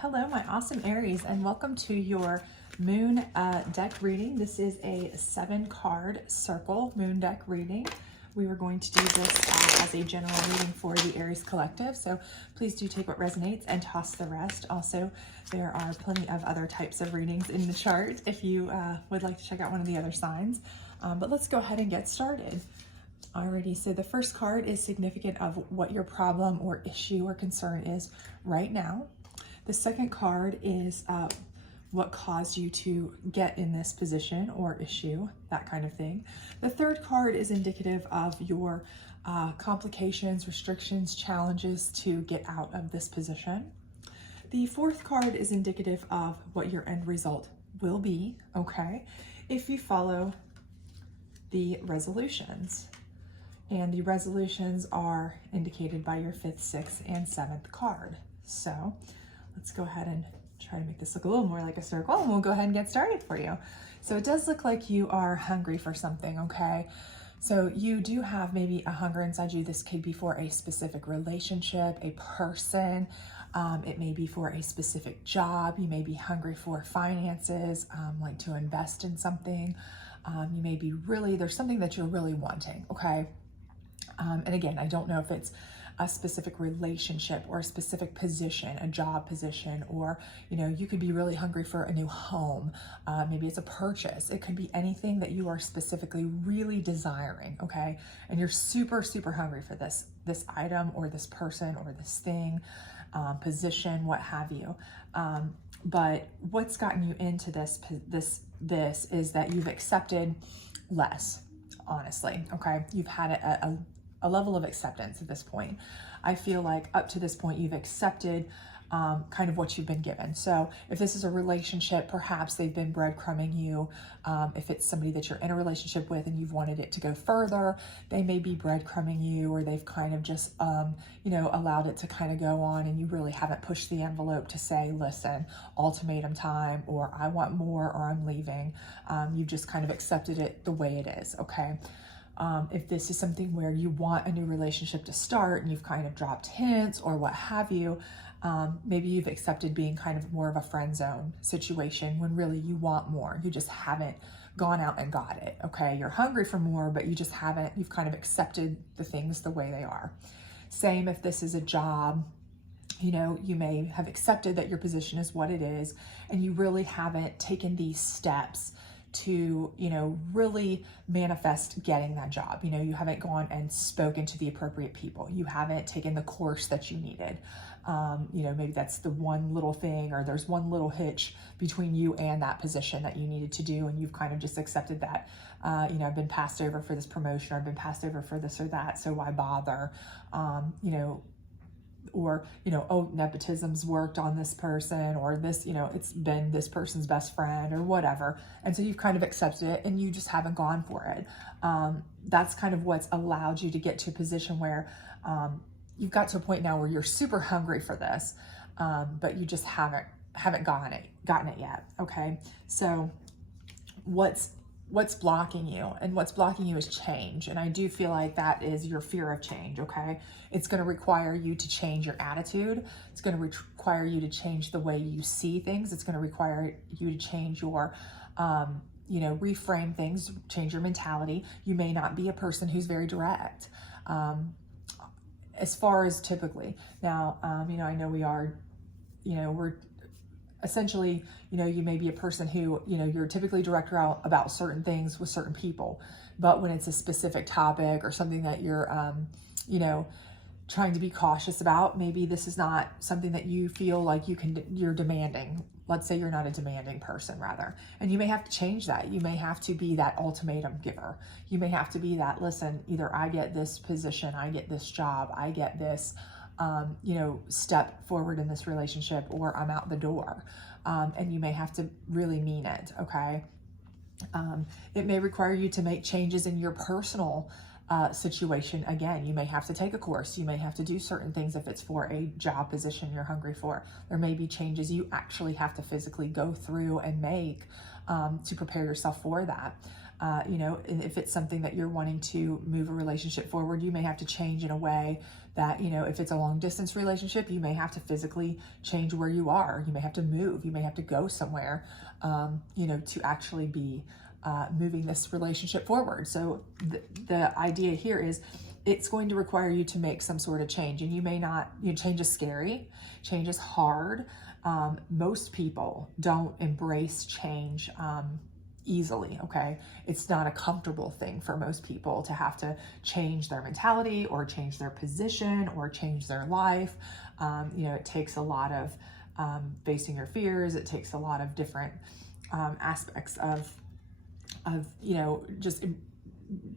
Hello, my awesome Aries, and welcome to your moon deck reading. This is a 7-card circle moon deck reading. We were going to do this as a general reading for the Aries collective, so please do take what resonates and toss the rest. Also, there are plenty of other types of readings in the chart if you would like to check out one of the other signs. But let's go ahead and get started. Alrighty, so the first card is significant of what your problem or issue or concern is right now. The second card is what caused you to get in this position or issue, that kind of thing. The third card is indicative of your complications, restrictions, challenges to get out of this position. The fourth card is indicative of what your end result will be, okay, if you follow the resolutions. And the resolutions are indicated by your 5th, 6th, and 7th card. So let's go ahead and try to make this look a little more like a circle, and we'll go ahead and get started for you. So it does look like you are hungry for something, okay? So you do have maybe a hunger inside you. This could be for a specific relationship, a person. It may be for a specific job. You may be hungry for finances, like to invest in something. You may be there's something that you're really wanting, okay? And again, I don't know if it's a specific relationship or a specific position, a job position, or, you could be really hungry for a new home. Maybe it's a purchase. It could be anything that you are specifically really desiring, okay? And you're super, super hungry for this item or this person or this thing, position, what have you. But what's gotten you into this is that you've accepted less, honestly, okay? You've had a level of acceptance at this point. I feel like up to this point, you've accepted kind of what you've been given. So if this is a relationship, perhaps they've been breadcrumbing you. If it's somebody that you're in a relationship with and you've wanted it to go further, they may be breadcrumbing you, or they've kind of just, allowed it to kind of go on, and you really haven't pushed the envelope to say, listen, ultimatum time, or I want more, or I'm leaving. You've just kind of accepted it the way it is, okay? If this is something where you want a new relationship to start and you've kind of dropped hints or what have you, maybe you've accepted being kind of more of a friend zone situation when really you want more. You just haven't gone out and got it, okay? You're hungry for more, but you just haven't, you've kind of accepted the things the way they are. Same if this is a job. You may have accepted that your position is what it is, and you really haven't taken these steps to, really manifest getting that job. You haven't gone and spoken to the appropriate people. You haven't taken the course that you needed. Maybe that's the one little thing, or there's one little hitch between you and that position that you needed to do, and you've kind of just accepted that, I've been passed over for this promotion, or I've been passed over for this or that, so why bother? Or, oh, nepotism's worked on this person, or this, it's been this person's best friend or whatever. And so you've kind of accepted it and you just haven't gone for it. That's kind of what's allowed you to get to a position where you've got to a point now where you're super hungry for this, but you just haven't gotten it yet. Okay. So what's blocking you? And what's blocking you is change. And I do feel like that is your fear of change, okay? It's going to require you to change your attitude. It's going to require you to change the way you see things. It's going to require you to change your, reframe things, change your mentality. You may not be a person who's very direct, as far as typically. Now, I know we are, we're essentially, you may be a person who, you're typically direct about certain things with certain people, but when it's a specific topic or something that you're, trying to be cautious about, maybe this is not something that you feel like you're demanding. Let's say you're not a demanding person, rather, and you may have to change that. You may have to be that ultimatum giver. You may have to be that, listen, either I get this position, I get this job, I get this, step forward in this relationship, or I'm out the door. And you may have to really mean it, okay? It may require you to make changes in your personal situation. Again, you may have to take a course. You may have to do certain things if it's for a job position you're hungry for. There may be changes you actually have to physically go through and make to prepare yourself for that. You know, and if it's something that you're wanting to move a relationship forward, you may have to change in a way that, you know, if it's a long distance relationship, you may have to physically change where you are. You may have to move. You may have to go somewhere, you know, to actually be moving this relationship forward. So the idea here is it's going to require you to make some sort of change, and you may not, you know, change is scary, change is hard. Most people don't embrace change easily, okay? It's not a comfortable thing for most people to have to change their mentality or change their position or change their life. You know, it takes a lot of facing your fears. It takes a lot of different aspects of, you know, just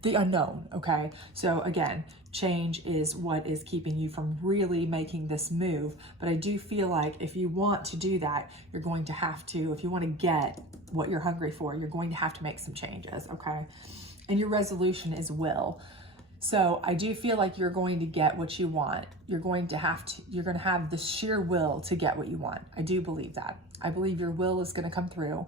the unknown, okay? So again, change is what is keeping you from really making this move. But I do feel like if you want to do that, you're going to have to, if you want to get what you're hungry for, you're going to have to make some changes, okay? And your resolution is will. So I do feel like you're going to get what you want. You're going to have the sheer will to get what you want. I do believe that. I believe your will is going to come through.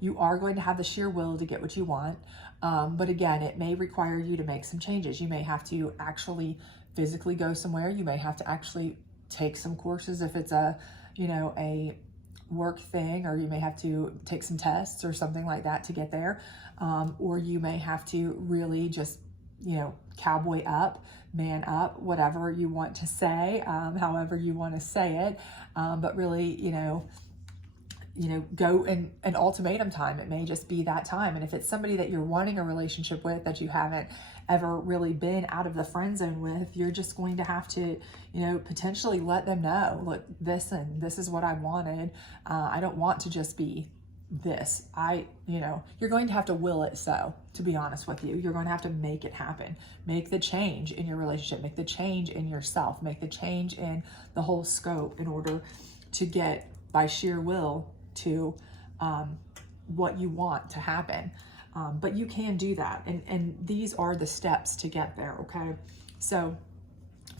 You are going to have the sheer will to get what you want. But again, it may require you to make some changes. You may have to actually physically go somewhere. You may have to actually take some courses if it's a, you know, a work thing, or you may have to take some tests or something like that to get there. Or you may have to really just, you know, cowboy up, man up, whatever you want to say, however you want to say it. But really, you know, go in an ultimatum time. It may just be that time. And if it's somebody that you're wanting a relationship with that you haven't ever really been out of the friend zone with, you're just going to have to, you know, potentially let them know, look, this is what I wanted. I don't want to just be this. You know, you're going to have to will it. So to be honest with you, you're going to have to make it happen. Make the change in your relationship, make the change in yourself, make the change in the whole scope in order to get by sheer will to what you want to happen. But you can do that. And these are the steps to get there, okay? So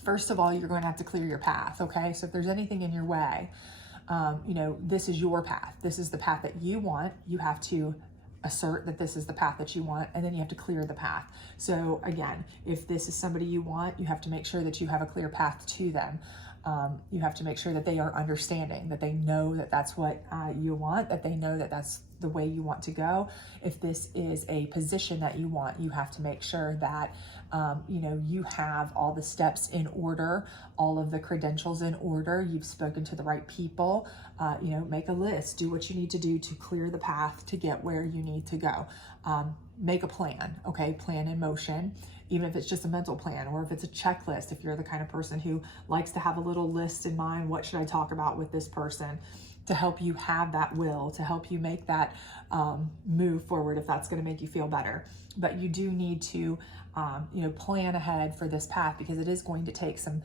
first of all, you're going to have to clear your path, okay? So if there's anything in your way, you know, this is your path. This is the path that you want. You have to assert that this is the path that you want, and then you have to clear the path. So again, if this is somebody you want, you have to make sure that you have a clear path to them. You have to make sure that they are understanding, that they know that that's what you want, that they know that that's the way you want to go. If this is a position that you want, you have to make sure that, you know, you have all the steps in order, all of the credentials in order, you've spoken to the right people, you know, make a list, do what you need to do to clear the path to get where you need to go. Make a plan, okay? Plan in motion, even if it's just a mental plan, or if it's a checklist, if you're the kind of person who likes to have a little list in mind, what should I talk about with this person, to help you have that will, to help you make that move forward if that's going to make you feel better. But you do need to, you know, plan ahead for this path, because it is going to take some,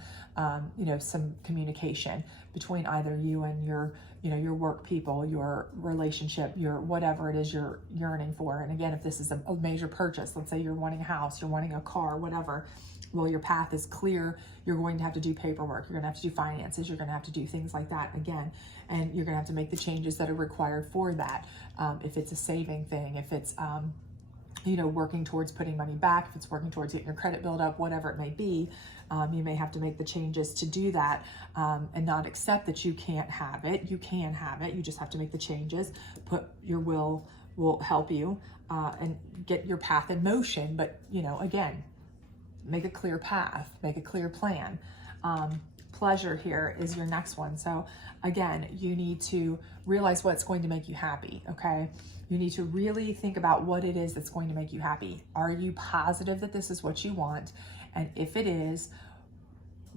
you know, some communication between either you and your, you know, your work people, your relationship, your whatever it is you're yearning for. And again, if this is a major purchase, let's say you're wanting a house, you're wanting a car, whatever, well, your path is clear. You're going to have to do paperwork. You're going to have to do finances. You're going to have to do things like that again. And you're going to have to make the changes that are required for that. If it's a saving thing, if it's, you know, working towards putting money back, if it's working towards getting your credit built up, whatever it may be, you may have to make the changes to do that, and not accept that you can't have it. You can have it. You just have to make the changes. Put your will help you and get your path in motion. But, you know, again, make a clear path, make a clear plan. Pleasure here is your next one. So again, you need to realize what's going to make you happy, okay? You need to really think about what it is that's going to make you happy. Are you positive that this is what you want? And if it is,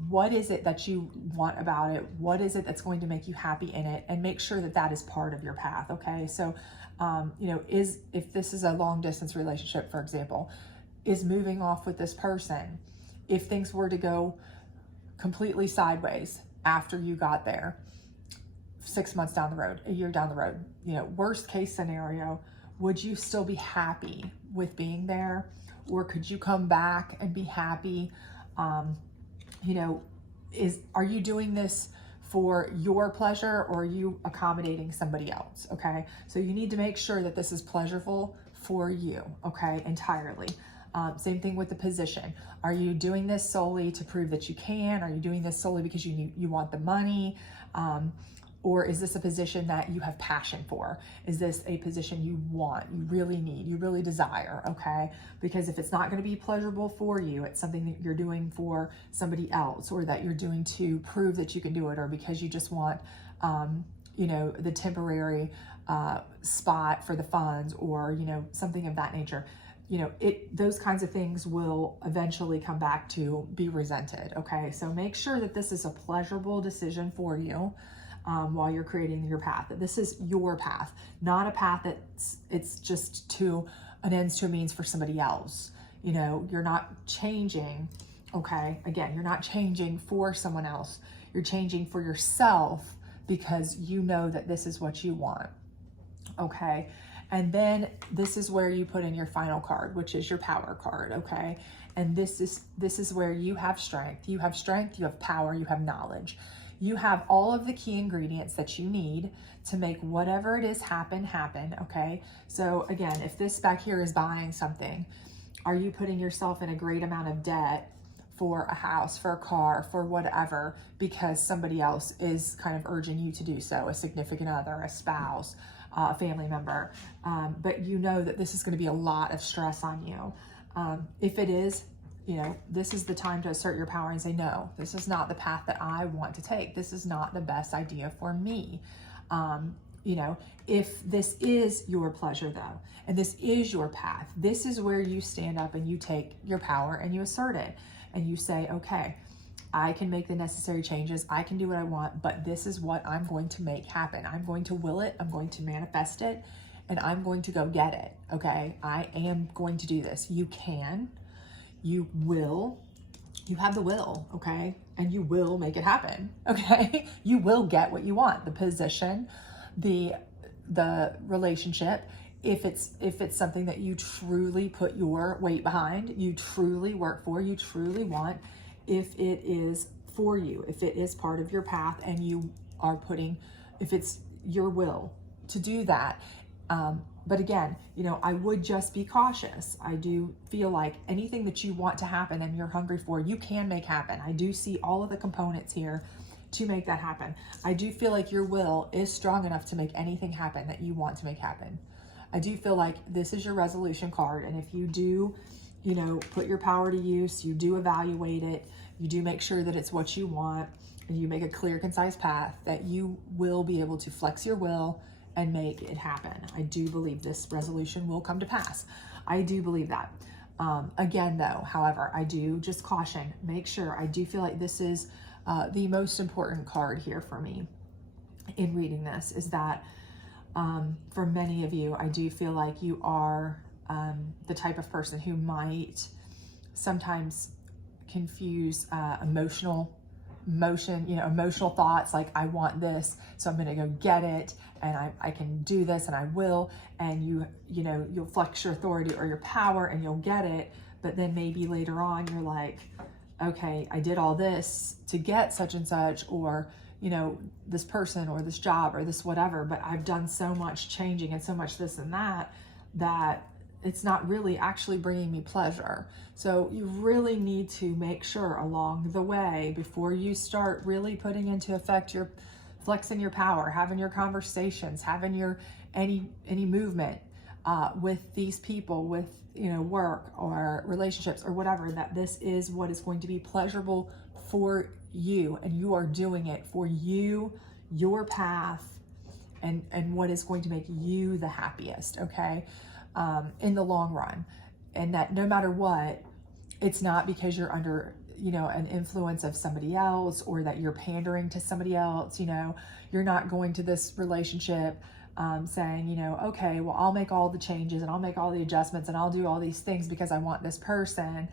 what is it that you want about it? What is it that's going to make you happy in it? And make sure that that is part of your path, okay? So, you know, if this is a long distance relationship, for example, is moving off with this person, if things were to go completely sideways after you got there, 6 months down the road, a year down the road, you know, worst case scenario, would you still be happy with being there? Or could you come back and be happy? You know, are you doing this for your pleasure, or are you accommodating somebody else? Okay. So you need to make sure that this is pleasurable for you, okay, entirely. Same thing with the position. Are you doing this solely to prove that you can? Are you doing this solely because you want the money? Or is this a position that you have passion for? Is this a position you want, you really need, you really desire, okay? Because if it's not gonna be pleasurable for you, it's something that you're doing for somebody else, or that you're doing to prove that you can do it, or because you just want, you know, the temporary spot for the funds, or, you know, something of that nature. You know, those kinds of things will eventually come back to be resented, okay? So make sure that this is a pleasurable decision for you while you're creating your path. That this is your path, not a path it's just to an ends to a means for somebody else. You know, you're not changing, okay? Again, you're not changing for someone else. You're changing for yourself because you know that this is what you want, okay? And then this is where you put in your final card, which is your power card, okay? And this is where you have strength. You have strength, you have power, you have knowledge. You have all of the key ingredients that you need to make whatever it is happen, okay? So again, if this back here is buying something, are you putting yourself in a great amount of debt for a house, for a car, for whatever, because somebody else is kind of urging you to do so, a significant other, a spouse, a family member, but you know that this is going to be a lot of stress on you. If it is, you know, this is the time to assert your power and say, no, this is not the path that I want to take. This is not the best idea for me. You know, if this is your pleasure though, and this is your path, this is where you stand up and you take your power and you assert it, and you say, okay, I can make the necessary changes. I can do what I want, but this is what I'm going to make happen. I'm going to will it. I'm going to manifest it, and I'm going to go get it. Okay. I am going to do this. You can, you will, you have the will. Okay. And you will make it happen. Okay. You will get what you want, the position, the relationship. If it's something that you truly put your weight behind, you truly work for, you truly want, if it is for you, if it is part of your path and you are putting, if it's your will to do that. But again, you know, I would just be cautious. I do feel like anything that you want to happen and you're hungry for, you can make happen. I do see all of the components here to make that happen. I do feel like your will is strong enough to make anything happen that you want to make happen. I do feel like this is your resolution card. And if you do, you know, put your power to use, you do evaluate it, you do make sure that it's what you want, and you make a clear, concise path, that you will be able to flex your will and make it happen. I do believe this resolution will come to pass. I do believe that. Again, though, however, I do just caution, make sure, I do feel like this is the most important card here for me in reading this, is that for many of you, I do feel like you are the type of person who might sometimes confuse emotional thoughts, like I want this, so I'm gonna go get it, and I can do this, and I will, and you'll flex your authority or your power and you'll get it, but then maybe later on you're like, okay, I did all this to get such and such, or you know, this person or this job or this whatever, but I've done so much changing and so much this and that it's not really actually bringing me pleasure. So you really need to make sure along the way, before you start really putting into effect your flexing your power, having your conversations, having your any movement with these people, with, you know, work or relationships or whatever, that this is what is going to be pleasurable for you, and you are doing it for you, your path, and what is going to make you the happiest, okay, in the long run. And that no matter what, it's not because you're under, you know, an influence of somebody else, or that you're pandering to somebody else. You know, you're not going to this relationship saying, you know, okay, well, I'll make all the changes and I'll make all the adjustments and I'll do all these things because I want this person.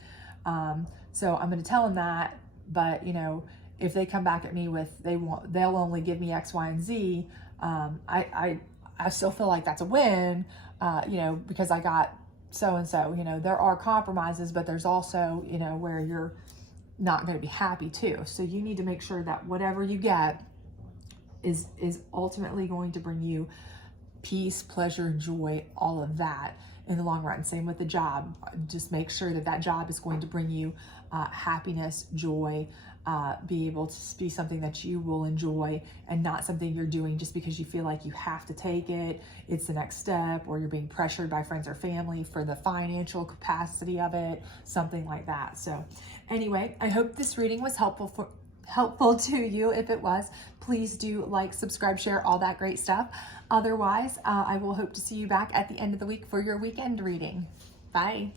So I'm going to tell them that. But, you know, if they come back at me with they'll only give me X, Y, and Z, I still feel like that's a win, you know, because I got so-and-so. You know, there are compromises, but there's also, you know, where you're not going to be happy too. So you need to make sure that whatever you get is ultimately going to bring you peace, pleasure, joy, all of that in the long run. Same with the job. Just make sure that that job is going to bring you happiness, joy, be able to be something that you will enjoy and not something you're doing just because you feel like you have to take it. It's the next step, or you're being pressured by friends or family for the financial capacity of it, something like that. So anyway, I hope this reading was helpful to you. If it was, please do like, subscribe, share, all that great stuff. Otherwise, I will hope to see you back at the end of the week for your weekend reading. Bye.